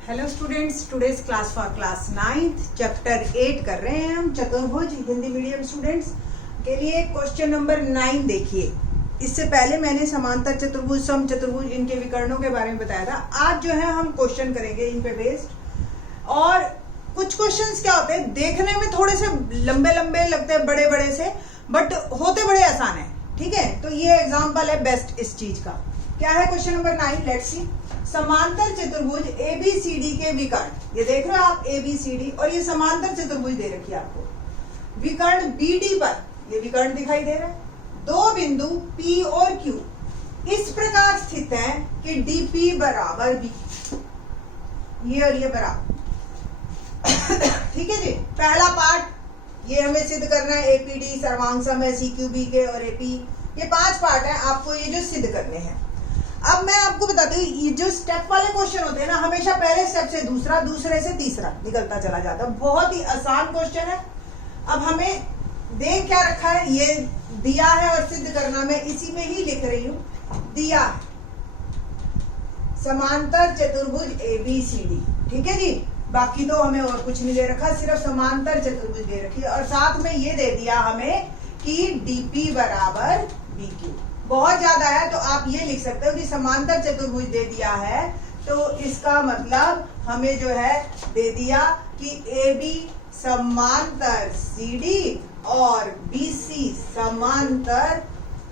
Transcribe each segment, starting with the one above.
Hello students, today's class for class 9th chapter 8 कर रहे हैं हम चतुर्भुज हिंदी मीडियम स्टूडेंट्स के लिए। क्वेश्चन नंबर 9 देखिए। इससे पहले मैंने समांतर चतुर्भुज, सम चतुर्भुज, इनके विकर्णों के बारे में बताया था। आज जो है हम क्वेश्चन करेंगे इन पे बेस्ड। और कुछ क्वेश्चंस क्या होते हैं, देखने में थोड़े से लंबे लंबे लगते हैं, बड़े बड़े से, बट होते बड़े आसान है। ठीक है, तो ये एग्जाम्पल है बेस्ट इस चीज का। क्या है क्वेश्चन नंबर 9? Let's see. समांतर चतुर्भुज एबीसीडी के विकर्ण, ये देख रहे हो आप एबीसीडी, और ये समांतर चतुर्भुज दे रखी है आपको। विकर्ण बीडी पर, ये विकर्ण दिखाई दे रहा है, दो बिंदु P और Q इस प्रकार स्थित हैं कि DP बराबर B, ये और ये बराबर। ठीक है जी। पहला पार्ट ये हमें सिद्ध करना है, APD सर्वांग सम है CQB के और AP, ये 5 पार्ट है आपको ये जो सिद्ध करने हैं। अब मैं आपको बताती हूँ, ये जो स्टेप वाले क्वेश्चन होते हैं ना, हमेशा पहले स्टेप से दूसरा, दूसरे से तीसरा निकलता चला जाता है। बहुत ही आसान क्वेश्चन है। अब हमें देख क्या रखा है, ये दिया है और सिद्ध करना, मैं इसी में ही लिख रही हूँ। दिया है समांतर चतुर्भुज ABCD, ठीक है जी। बाकी तो हमें और कुछ नहीं दे रखा, सिर्फ समांतर चतुर्भुज दे रखी है, और साथ में ये दे दिया हमें कि DP बराबर BQ। बहुत ज्यादा है तो आप ये लिख सकते हो कि समांतर चतुर्भुज दे दिया है, तो इसका मतलब हमें जो है दे दिया कि AB समांतर CD और BC समांतर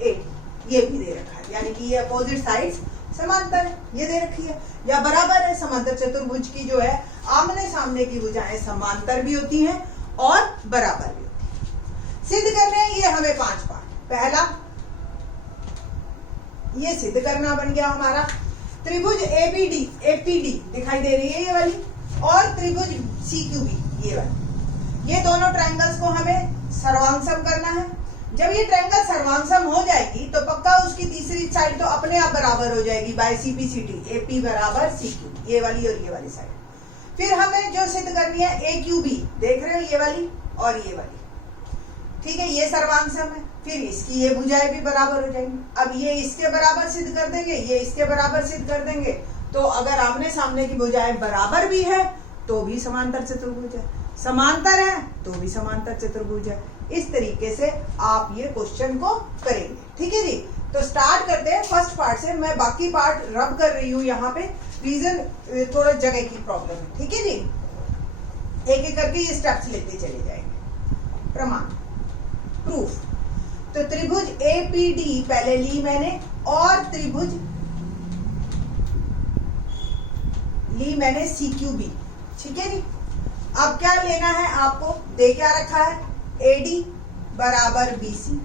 AD, ये भी दे रखा है। यानी कि ये अपोजिट साइड्स समांतर ये दे रखी है या बराबर है। समांतर चतुर्भुज की जो है आमने सामने की भुजाएं समांतर भी होती हैं और बराबर भी होती हैं। सिद्ध करने हैं ये हमें 5 पार्ट। पहला ये सिद्ध करना बन गया हमारा। त्रिभुज APD दिखाई दे रही है ये वाली, और त्रिभुज CQB ये वाली, ये दोनों ट्रायंगल्स को हमें सर्वांगसम करना है। जब ये ट्रायंगल सर्वांगसम हो जाएगी तो पक्का उसकी तीसरी साइड तो अपने आप बराबर हो जाएगी बाय CPCT, AP बराबर CQ, ये वाली और ये वाली साइड। फिर हमें जो सिद्ध करनी है AQB, देख रहे हो ये वाली और ये वाली, ठीक है, ये सर्वांगसम है। फिर इसकी ये भुजाएं भी बराबर हो जाएंगी। अब ये इसके बराबर सिद्ध कर देंगे, ये इसके बराबर सिद्ध कर देंगे, तो अगर आमने सामने की भुजाएं बराबर भी है तो भी समांतर चतुर्भुज है, समांतर है तो भी समांतर चतुर्भुज है। इस तरीके से आप ये क्वेश्चन को करेंगे। ठीक है जी। तो स्टार्ट करते हैं फर्स्ट पार्ट से। मैं बाकी पार्ट रब कर रही हूँ यहाँ पे, रीजन थोड़ा जगह की प्रॉब्लम है। ठीक है जी। एक एक करके ये स्टेप्स लेते चले जाएंगे। प्रमाण, प्रूफ। तो त्रिभुज APD पहले ली मैंने, और त्रिभुज ली मैंने CQB, ठीक है जी। अब क्या लेना है आपको, दे क्या रखा है, AD बराबर BC,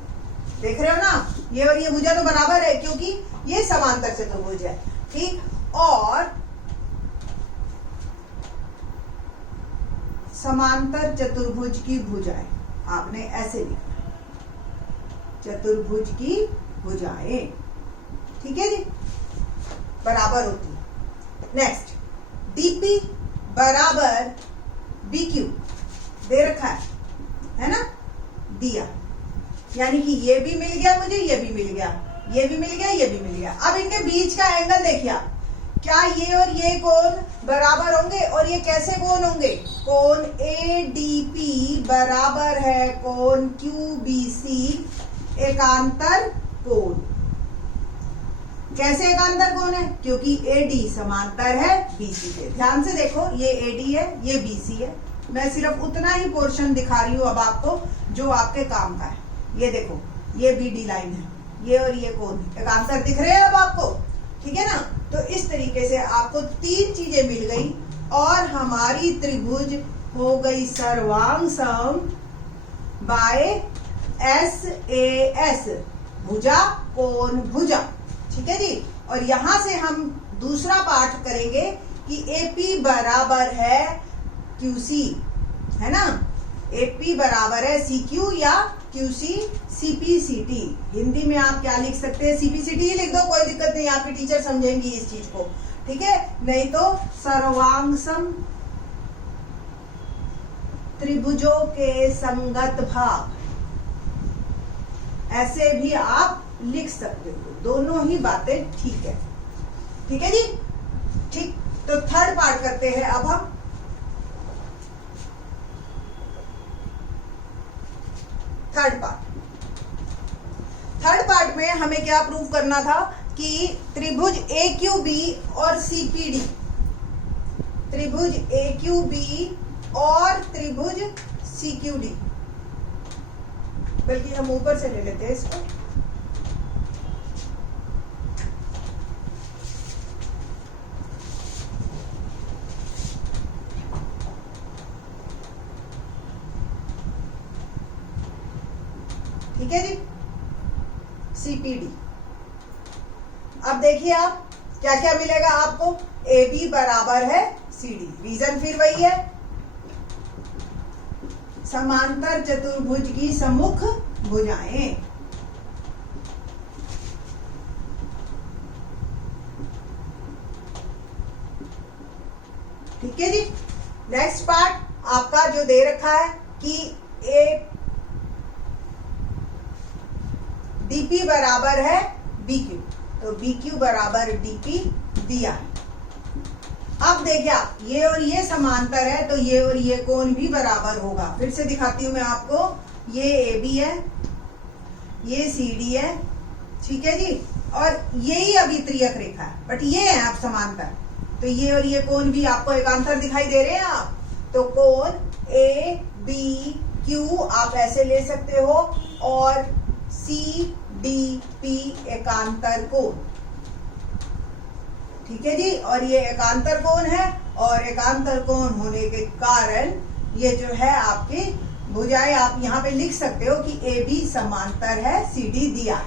देख रहे हो ना, ये और ये भुजा तो बराबर है क्योंकि ये समांतर चतुर्भुज है। ठीक, और समांतर चतुर्भुज की भुजाएं आपने ऐसे लिखा, चतुर्भुज की भुजाएं, ठीक है जी, बराबर होती है। नेक्स्ट, DP बराबर BQ दे रखा है ना, दिया, यानी कि ये भी मिल गया मुझे, ये भी मिल गया, ये भी मिल गया, ये भी मिल गया। अब इनके बीच का एंगल देखिए आप, क्या ये और ये कोण बराबर होंगे, और ये कैसे कोण होंगे, कोण ADP बराबर है कोण QBC एकांतर कोण। कैसे एकांतर कोण है, क्योंकि AD समांतर है BC के। ध्यान से देखो, ये AD है, ये BC है। मैं सिर्फ उतना ही पोर्शन दिखा रही हूँ अब आपको जो आपके काम का है। ये देखो, ये BD लाइन है, ये और ये कोण एकांतर दिख रहे हैं अब आपको, ठीक है ना। तो इस तरीके से आपको 3 चीजें मिल गई और हमारी त्रिभुज हो गई सर्वांगसम बाय SAS, भुजा कोण भुजा, ठीक है जी। और यहां से हम दूसरा पार्ट करेंगे कि AP बराबर है QC, है ना, AP बराबर है CQ या QC CPCT। हिंदी में आप क्या लिख सकते हैं, CPCT ही लिख दो, कोई दिक्कत नहीं, आपकी टीचर समझेंगी इस चीज को, ठीक है। नहीं तो सर्वांगसम त्रिभुजों के संगत भाग, ऐसे भी आप लिख सकते हो। दोनों ही बातें ठीक है, ठीक है जी। ठीक, तो थर्ड पार्ट करते हैं अब हम। थर्ड पार्ट में हमें क्या प्रूव करना था कि त्रिभुज AQB और CPD, त्रिभुज AQB और त्रिभुज CQD, बल्कि हम ऊपर से ले लेते हैं इसको। ठीक है जी, CPD। अब देखिए आप क्या क्या मिलेगा आपको। AB बराबर है CD, रीजन फिर वही है, समांतर चतुर्भुज की सम्मुख भुजाएं। ठीक है जी। नेक्स्ट पार्ट आपका जो दे रखा है कि DP बराबर है BQ, तो BQ बराबर DP दिया है। अब देखिए आप, ये और ये समांतर है तो ये और ये कोण भी बराबर होगा। फिर से दिखाती हूं मैं आपको, ये AB है, ये CD है, ठीक है जी, और यही अभी त्रियक रेखा है, बट ये है आप समांतर, तो ये और ये कोण भी आपको एकांतर दिखाई दे रहे हैं आप। तो कोण ABQ आप ऐसे ले सकते हो, और CDP एकांतर कोण। ठीक है जी, और ये एकांतर कोण है, और एकांतर कोण होने के कारण ये जो है आपकी भुजाएं आप यहाँ पे लिख सकते हो कि AB समांतर है CD दिया है।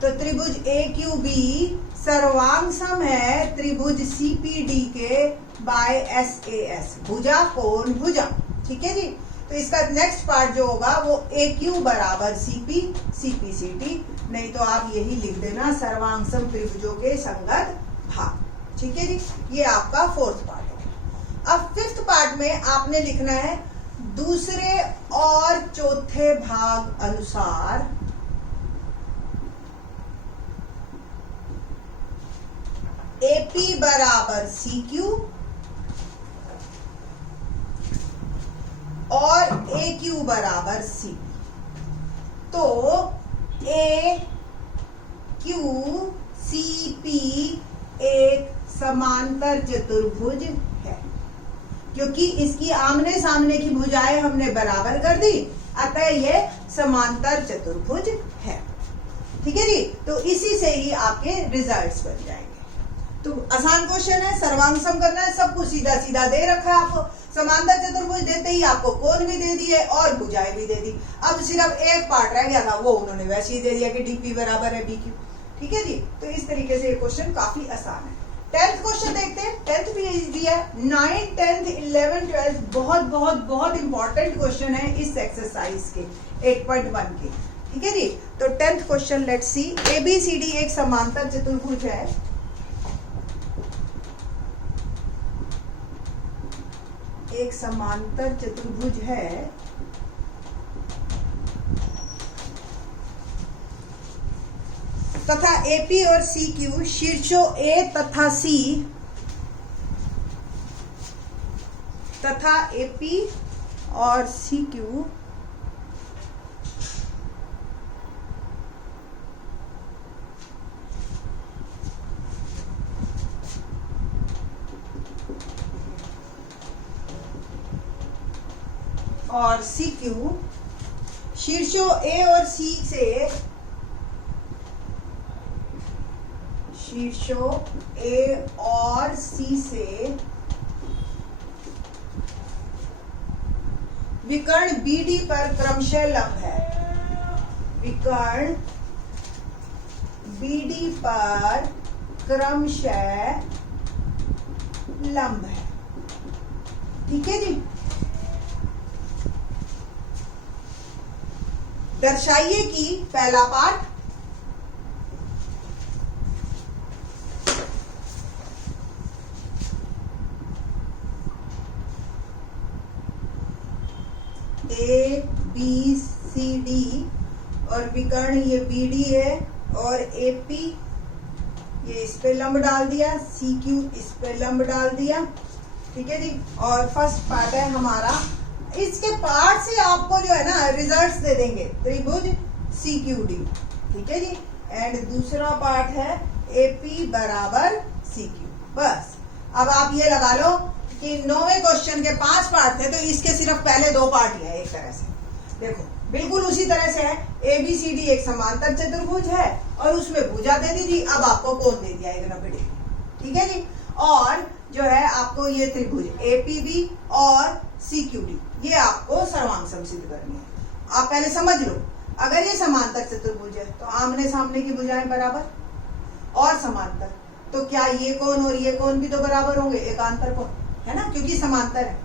तो त्रिभुज AQB सर्वांग सम है त्रिभुज CPD के बाय SAS, भुजा कोण भुजा। ठीक है जी, तो इसका नेक्स्ट पार्ट जो होगा वो AQ बराबर CP, CP CD, नहीं तो आप यही लिख देना सर्वांग सम त्रिभुजों के संगत भाग। ठीक है जी, ये आपका फोर्थ पार्ट है। अब फिफ्थ पार्ट में आपने लिखना है दूसरे और चौथे भाग अनुसार AP बराबर CQ और AQ बराबर CP। तो AQCP एक समांतर चतुर्भुज है, क्योंकि इसकी आमने सामने की भुजाएं हमने बराबर कर दी, अतः ये समांतर चतुर्भुज है। ठीक है जी, तो इसी से ही आपके रिजल्ट्स बन जाएंगे। तो आसान क्वेश्चन है, सर्वांग सम करना है, सब कुछ सीधा सीधा दे रखा है आपको। समांतर चतुर्भुज देते ही आपको कोण भी दे दिए और भुजाएं भी दे दी। अब सिर्फ एक पार्ट रह गया था, वो उन्होंने वैसे ही दे दिया कि DP बराबर है BQ। ठीक है जी, तो इस तरीके से ये क्वेश्चन काफी आसान है। 10th क्वेश्चन देखते हैं। 10th भी इजी है। 9, 10, 11, 12 बहुत बहुत बहुत इंपॉर्टेंट क्वेश्चन है इस एक्सरसाइज के 8.1 के। ठीक है जी, तो 10th question let's see. ABCD एक समांतर चतुर्भुज है, एक समांतर चतुर्भुज है तथा AP और CQ शीर्षों A तथा C तथा AP और CQ और CQ शीर्षों A और C से, शीर्षों A और C से विकर्ण BD पर क्रमशः लंब है, विकर्ण BD पर क्रमशः लंब है। ठीक है जी, दर्शाइए कि पहला पार्ट ABCD और विकर्ण ये BD है और AP ये इस पे लंब डाल दिया, CQ इस पे लंब डाल दिया, ठीक है जी। और फर्स्ट पार्ट है हमारा, इसके पार्ट से आपको जो है ना रिजल्ट्स दे देंगे, त्रिभुज CQD, ठीक है जी। एंड दूसरा पार्ट है AP बराबर CQ। बस अब आप ये लगा लो कि 9वें क्वेश्चन के 5 पार्ट थे, तो इसके सिर्फ पहले 2 पार्ट ही है एक तरह से। देखो बिल्कुल उसी तरह से है, ABCD एक समांतर चतुर्भुज है और उसमें भुजा दे दी थी, अब आपको कोण दे दिया 90 डिग्री, ठीक है जी। और जो है आपको ये त्रिभुज APB और CQD ये आपको सर्वांग सिद्ध करनी है। आप पहले समझ लो, अगर ये समांतर चतुर्भुज है तो आमने सामने की भुजाएं बराबर, और समांतर तो क्या ये कोण और ये कोण भी तो बराबर होंगे, एकांतर कोण है ना, क्योंकि समांतर है।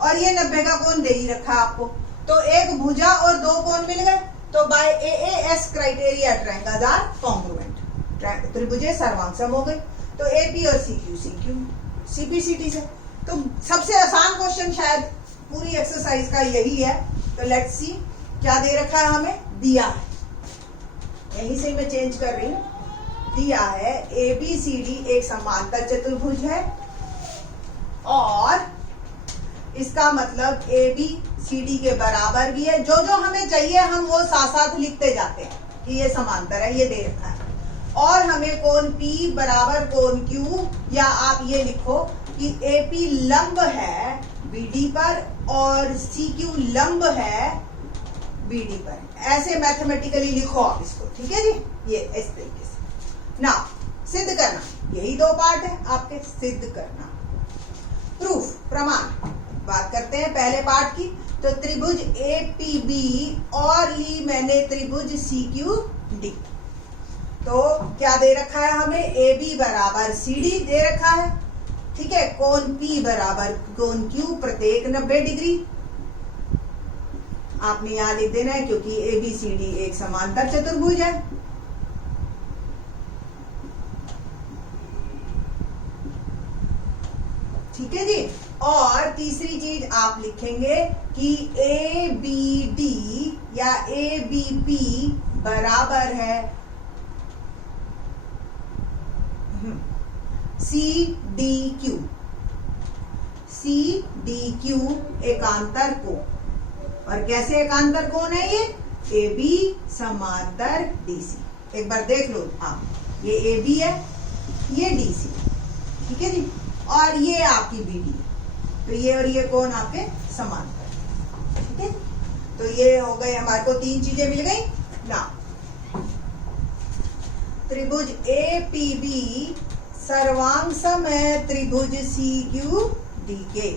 और ये 90 का कोण दे ही रखा है आपको, तो एक भुजा और 2 कोण मिल गए, तो by AAS criteria triangles are congruent, त्रिभुजें सर्वांग हो गई। तो AP और CQ CPCT से। तो सबसे आसान क्वेश्चन शायद पूरी एक्सरसाइज का यही है। तो लेट्स सी क्या दे रखा है, हमें दिया है, यहीं से मैं चेंज कर रही हूँ, दिया है ABCD एक समांतर चतुर्भुज है और इसका मतलब ABCD के बराबर भी है। जो जो हमें चाहिए हम वो साथ साथ लिखते जाते हैं कि ये समांतर है, ये दे रखा है। और हमें कोण P बराबर कोण Q, या आप ये लिखो कि AP लंब है BD पर और CQ लंब है BD पर, ऐसे मैथमेटिकली लिखो आप इसको, ठीक है जी। ये इस तरीके से ना सिद्ध करना, यही 2 पार्ट है आपके, सिद्ध करना। प्रूफ, प्रमाण, बात करते हैं पहले पार्ट की। तो त्रिभुज APB और ली मैंने त्रिभुज CQD। तो क्या दे रखा है हमें, AB बराबर CD दे रखा है, ठीक है। कोण P बराबर कोण Q प्रत्येक 90 डिग्री आपने यहां लिख देना है, क्योंकि ABCD एक समांतर चतुर्भुज है। ठीक है जी। और तीसरी चीज आप लिखेंगे कि ABD या ABP बराबर है CDQ। CDQ एकांतर कोण, और कैसे एकांतर कोण है ये, AB समांतर DC। एक बार देख लो आप, ये AB है, ये DC, ठीक है जी। और ये आपकी BD है, तो ये और ये कोण आपके समांतर, ठीक है। तो ये हो गए हमारे को 3 चीजें मिल गई ना। त्रिभुज APB सर्वांग सम है त्रिभुज CQD के,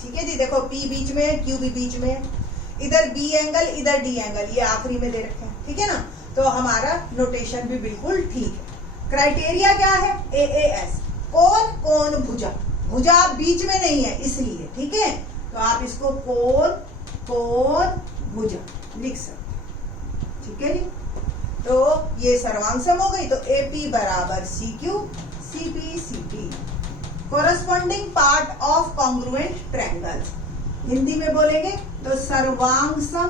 ठीक है जी। देखो P बीच में है, Q भी बीच में है, इधर B एंगल इधर D एंगल, ये आखिरी में दे रखे हैं, ठीक है ना। तो हमारा नोटेशन भी बिल्कुल ठीक है। क्राइटेरिया क्या है, AAS कोण कोण भुजा, भुजा बीच में नहीं है इसलिए, ठीक है। तो आप इसको कोण कोण भुजा लिख सकते, ठीक है जी। तो ये सर्वांग हो गई। तो AP बराबर CQ CPCT corresponding part of congruent triangles. Hindi में बोलेंगे तो सर्वांग सम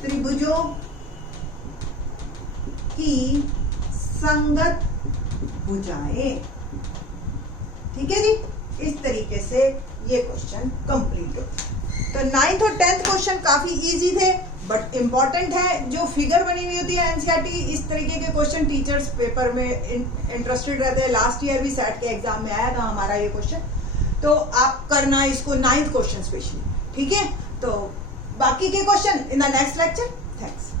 त्रिभुजों की संगत भुजाएं, ठीक है जी। इस तरीके से ये क्वेश्चन कंप्लीट हो। तो 9th और 10th क्वेश्चन काफी इजी थे बट इंपॉर्टेंट है। जो फिगर बनी हुई होती है एनसीईआरटी, इस तरीके के क्वेश्चन टीचर्स पेपर में इंटरेस्टेड रहते हैं। लास्ट ईयर भी सेट के एग्जाम में आया था हमारा ये क्वेश्चन, तो आप करना इसको 9th क्वेश्चन स्पेशली, ठीक है। तो बाकी के question in the next lecture. Thanks.